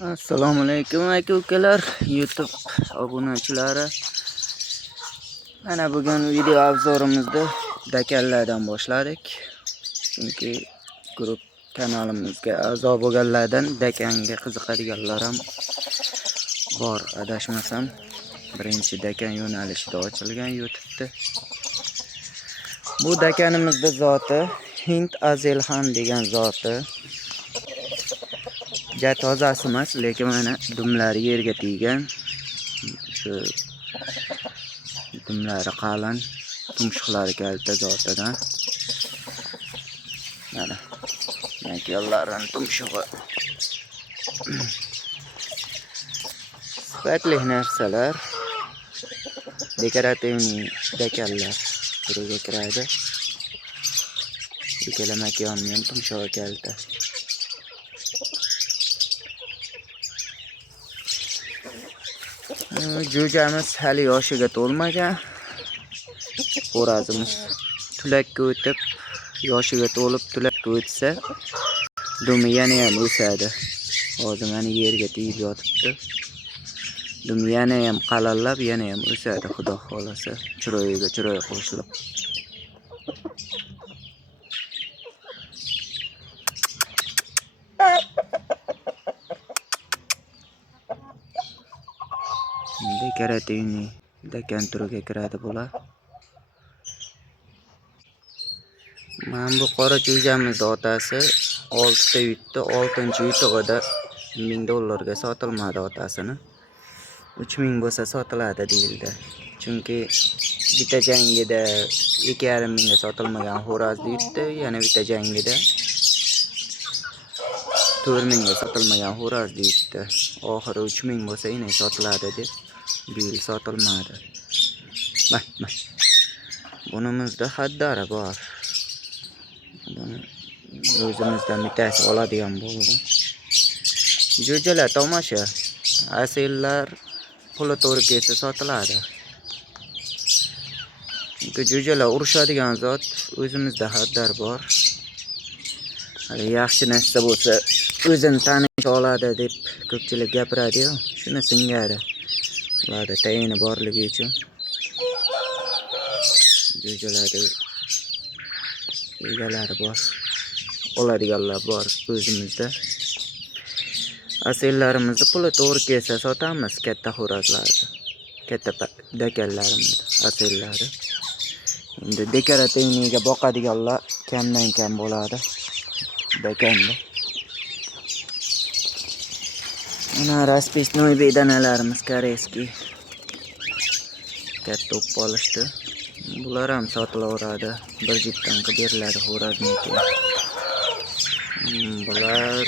Assalomu alaykum aka-ukalar, YouTube obunachilari. Mana bugun video obzorimizni dakallardan boshladik. Chunki guruh kanalimizga a'zo bo'lganlardan dakanga qiziqadiganlar ham bor, adashmasam. Birinchi dakan yo'nalishida ochilgan YouTube'da. Bu dakanimizda zoti Hind Azelhan degan zoti. Ja tozasi emas, lekin mana dumlari yerga teggan. Shu dumlari qalin, tumshuqlari kalta zotidan. Mana yakellarini tumshug'i. Sifatli narsalar, dekorativniy dakallar turiga kiradi. Ikkala makonni ham tumshug'i kalta. Jo'jamiz hali yoshiga to'lmagan. Xo'razimiz tulakka o'tib, yoshiga to'lib tulakka o'tsa, dumi yana ham o'sadi. Hozir mana yerga tegib yotibdi. Dumi yana ham qalallab, yana ham o'sadi, xudo xolasa. Chiroyiga chiroy qo'shilib. Dekorativniy dakan turiga kiradi bular. Mana bu qora jo'jamiz otasi 6 ta yutdi, 6-yutug'ida $1000 sotilmadi otasini. 3000 bo'lsa sotiladi deyildi. Chunki bitta jangida 2,5 mingga sotilmagan xo'razni yutdi, yana bitta jangida 4 mingga sotilmagan xo'razni yutdi. Oxiri 3000 bo'lsa yana sotiladi deb bu yil sotilmadi. Bak. Bunimizda haddari bor. Buni o'zimizdan bittasi oladigan bo'ldi. Jo'jalar tomosha. Asellar puli to'g'ri kelsa sotiladi. Chunki jo'jalar urushadigan zot, o'zimizda haddar bor. Hali yaxshi narsa bo'lsa o'zini tanish oladi deb ko'pchilik gapiradi-yu, shuni singari. Ularda tayini borligi uchun jo'jalarda egalari bor, oladiganlar bor o'zimizda. Asellarimizni puli to'g'ri kelsa sotamiz, katta xo'razlarni, katta dakallarimizni, asellari. Endi dekorativniga boqadiganlar kamdan kam bo'ladi dakanda. Mana raspishnoy bedanalarimiz koreyskiy. Katta o'p olishdi. Bular ham sotilaveradi. Bir jipdan qilib beriladi xo'razniki. Bular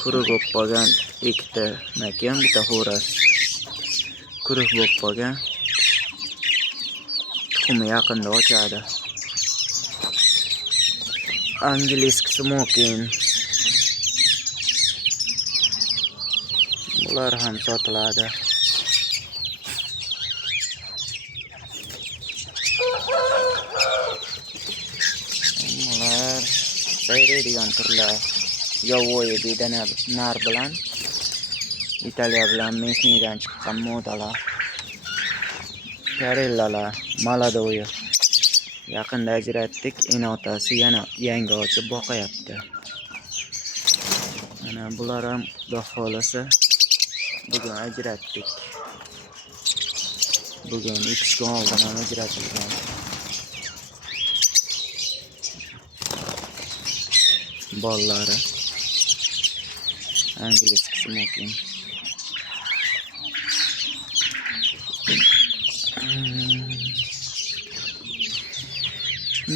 quruq bo'lib qolgan ikkita makon, bitta xo'raz. Quruq bo'lib qolgan. Tuxumi yaqinda ochadi. Anglisk smoking. Bular ham sotiladi. Bular sayraydigan turlar. Yovoyi bedana nar bilan Italiya bilan Mesnidan chiqqan modalar. Karellalar, Malado'yi. Yaqinda ajratdik, enotasi yana yangi ochib boqayapti. Mana bular ham xudo xolasa bugun ajratdik. Bugun 2 kun oldin ham ajratilgan. Bollari Anglisk smoking.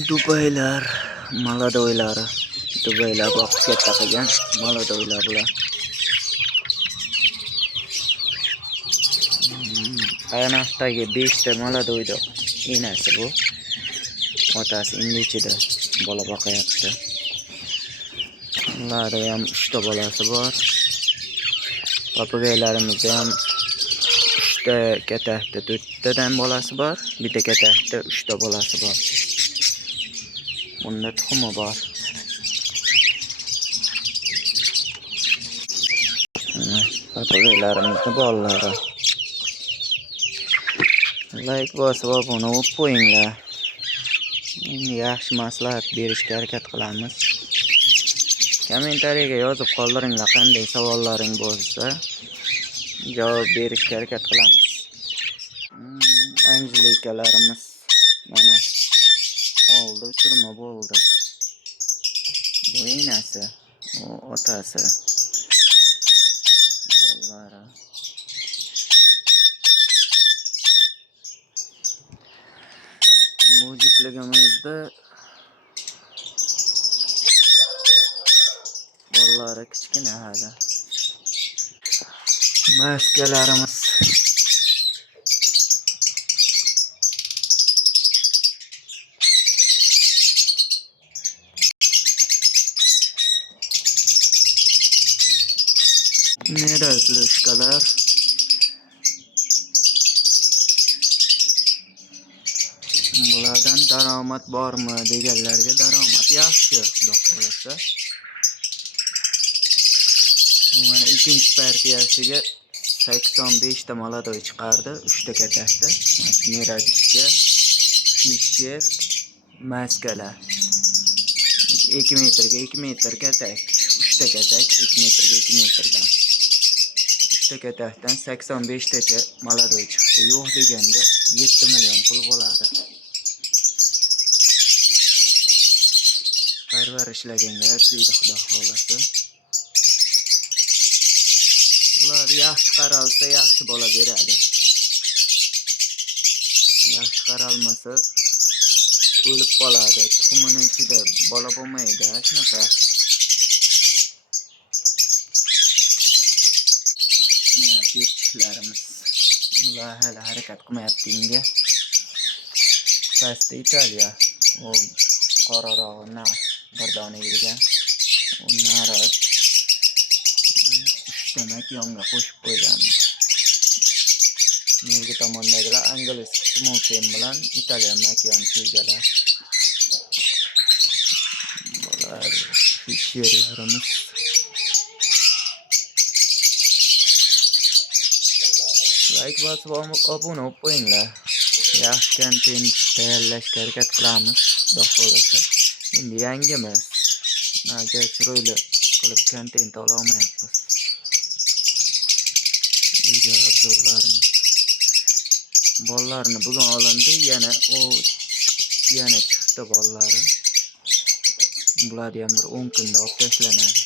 Dubaylar, Malado'ylari. Dubaylar boqib katta qilgan Malado'ylar bular. Ayanaxdagi 5 ta Malado'yda enasi bu. Otasi Inglichida bola boqayapti. Ularda ham 3 ta bolasi bor. Papagaylarimizda ham 3 ta katakda 4 tadan bolasi bor. Bitta katakda 3 ta bolasi bor. Bunda tuxumi bor. Papagaylarimizni bolalari. Like bosib obuna bo'lib qo'yinglar. Endi yaxshi maslahat berishga harakat qilamiz. Kommentariyaga yozib qoldiringlar, qanday savollaring bo'lsa javob berishga harakat qilamiz. Anjelikalarimiz mana oldi, uchirma bo'ldi. Bu enasi, u otasi. Bolalari. Bu juftligimizda bolalari kichkina hali. Maskalarimiz. Nerozlushkalar. Bulardan daromad bormi deganlarga daromad yaxshi, xudo xolasa. Bu mana ikkinchi partiyasiga 85 ta maladoy chiqardi, 3 ta katakda. Mana shu Meradishka, Fisher, maskalar. 2 metrga 2 metr katak, 3 ta katak 2 metrga 2 metrdan. 3 ta katakdan 85 tacha maladoy chiqdi. Yo'q deganda 7 million pul bo'ladi. Parvarishlaganga arziydi, xudo xolasa. Bular yaxshi qaralsa yaxshi bola beradi. Yaxshi qaralmasa o'lib qoladi. Tuxumining ichida bola bo'lmaydi, shunaqa. Petishlarimiz. Bular hali harakat qilmayapti unga. Pastda Italiya. O qorarog'i nar bir dona yurgan. U nari 3 ta makyonga qo'shib qo'yganmiz. Nerga tomondagilar Angliz smokin bilan Italiya makyon cho'jalar. Bular Fisherlarimiz. Like bosib obuna bo'lib qo'yinglar. Yaxshi kontent tayyorlashga harakat qilamiz, xudo xolasa. Endi yangimiz. Naja chiroyli qilib kontent ola olmayapmiz. Video obzorlarimiz. Bolalarni bugun olindi, yana chiqdi bolalari. Bular ham bir 10 kunda olib tashlanadi.